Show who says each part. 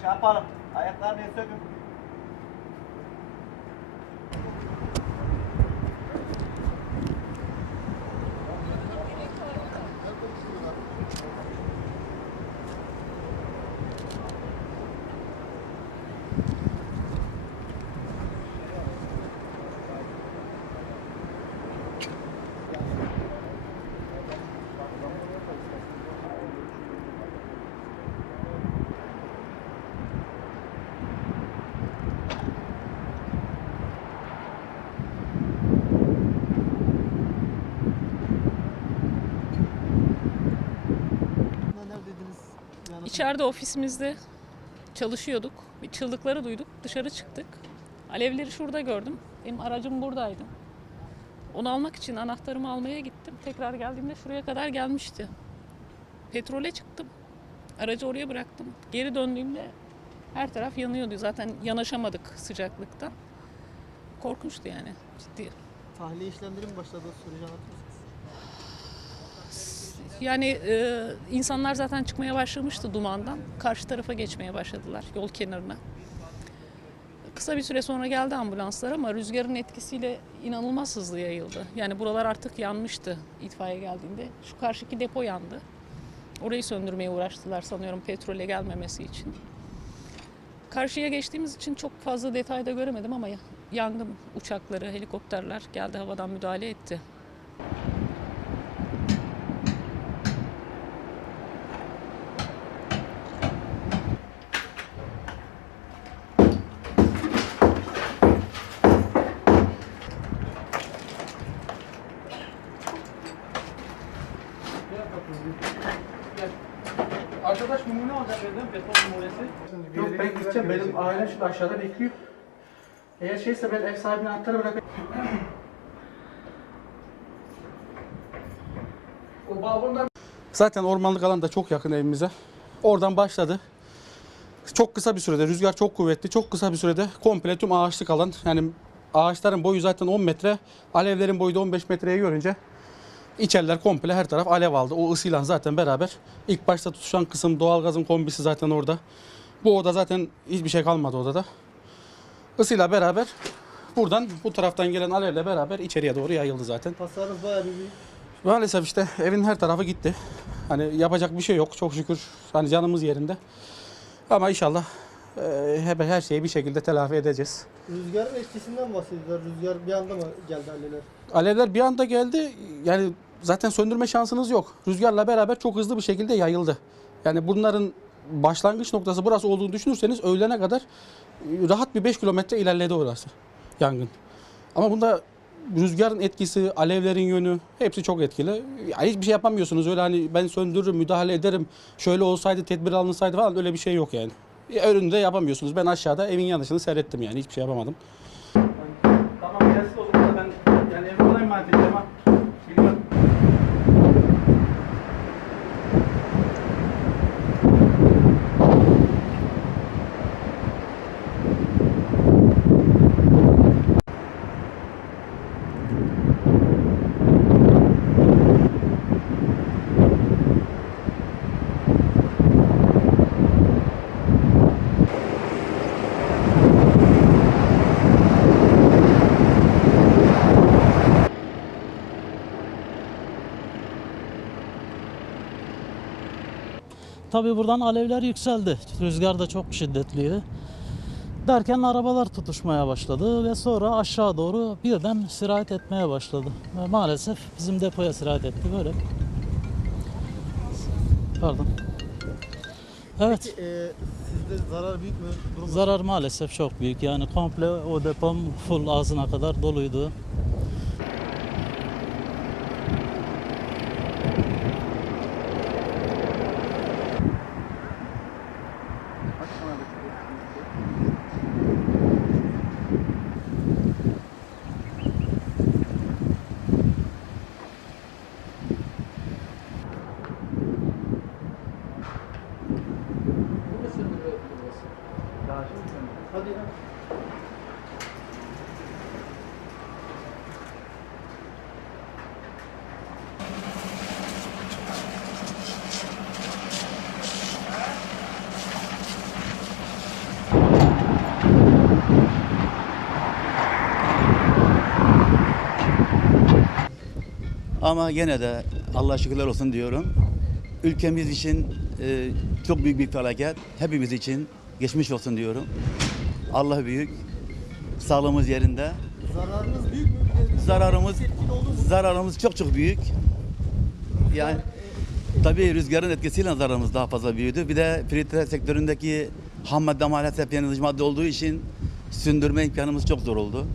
Speaker 1: şey yapalım. Ayaklarını sökün.
Speaker 2: İçeride ofisimizde çalışıyorduk. Bir çığlıkları duyduk. Dışarı çıktık. Alevleri şurada gördüm. Benim aracım buradaydı. Onu almak için anahtarımı almaya gittim. Tekrar geldiğimde şuraya kadar gelmişti. Petrole çıktım. Aracı oraya bıraktım. Geri döndüğümde her taraf yanıyordu. Zaten yanaşamadık sıcaklıktan. Korkunçtu yani ciddi.
Speaker 1: tahliye işlemleri mi başladı? Mısınız?
Speaker 2: Yani e, insanlar zaten çıkmaya başlamıştı dumandan. Karşı tarafa geçmeye başladılar yol kenarına. Kısa bir süre sonra geldi ambulanslar ama rüzgarın etkisiyle inanılmaz hızlı yayıldı. Yani buralar artık yanmıştı itfaiye geldiğinde. Şu karşıki depo yandı. Orayı söndürmeye uğraştılar sanıyorum petrole gelmemesi için. Karşıya geçtiğimiz için çok fazla detayda göremedim ama yangın uçakları, helikopterler geldi havadan müdahale etti.
Speaker 3: Arkadaş numune alacak dedim, beton numunesi. Yok ben gideceğim, benim ailem şimdi aşağıda bekliyor. Eğer şeyse ben ev sahibine anahtarı bırakayım. O balkondan... Zaten ormanlık alan da çok yakın evimize. Oradan başladı. Çok kısa bir sürede, rüzgar çok kuvvetli, çok kısa bir sürede komple tüm ağaçlık alan, yani ağaçların boyu zaten 10 metre, alevlerin boyu da 15 metreye görünce İçeriler komple her taraf alev aldı. O ısıyla zaten beraber ilk başta tutuşan kısım doğalgazın kombisi zaten orada. Bu oda zaten hiçbir şey kalmadı odada. Isıyla beraber buradan bu taraftan gelen alevle beraber içeriye doğru yayıldı zaten.
Speaker 1: Hasarınız bayağı bir.
Speaker 3: Maalesef işte evin her tarafı gitti. Hani yapacak bir şey yok çok şükür. Hani canımız yerinde. Ama inşallah e, hep her şeyi bir şekilde telafi edeceğiz.
Speaker 1: Rüzgarın etkisinden bahsediyorlar. Rüzgar bir anda mı geldi alevler?
Speaker 3: Alevler bir anda geldi. Yani zaten söndürme şansınız yok. Rüzgarla beraber çok hızlı bir şekilde yayıldı. Yani bunların başlangıç noktası burası olduğunu düşünürseniz öğlene kadar e, rahat bir 5 kilometre ilerledi orası yangın. Ama bunda rüzgarın etkisi, alevlerin yönü hepsi çok etkili. Yani hiçbir şey yapamıyorsunuz. Öyle hani ben söndürürüm, müdahale ederim. Şöyle olsaydı, tedbir alınsaydı falan öyle bir şey yok yani. Önünde yapamıyorsunuz. Ben aşağıda evin yanlışını seyrettim yani. Hiçbir şey yapamadım.
Speaker 4: Tabii buradan alevler yükseldi. Rüzgar da çok şiddetliydi. Derken arabalar tutuşmaya başladı ve sonra aşağı doğru birden sirayet etmeye başladı. Ve maalesef bizim depoya sirayet etti böyle. Pardon. Evet.
Speaker 1: Ee, sizde zarar büyük mü? Durum
Speaker 4: Zarar maalesef çok büyük. Yani komple o depom full ağzına kadar doluydu.
Speaker 5: Ama gene de Allah şükürler olsun diyorum. Ülkemiz için e, çok büyük bir felaket. Hepimiz için geçmiş olsun diyorum. Allah büyük. Sağlığımız yerinde.
Speaker 1: Zararınız büyük mü?
Speaker 5: Zararımız zararımız çok çok büyük. Yani tabii rüzgarın etkisiyle zararımız daha fazla büyüdü. Bir de filtre sektöründeki ham madde maalesef yanıcı madde olduğu için sündürme imkanımız çok zor oldu.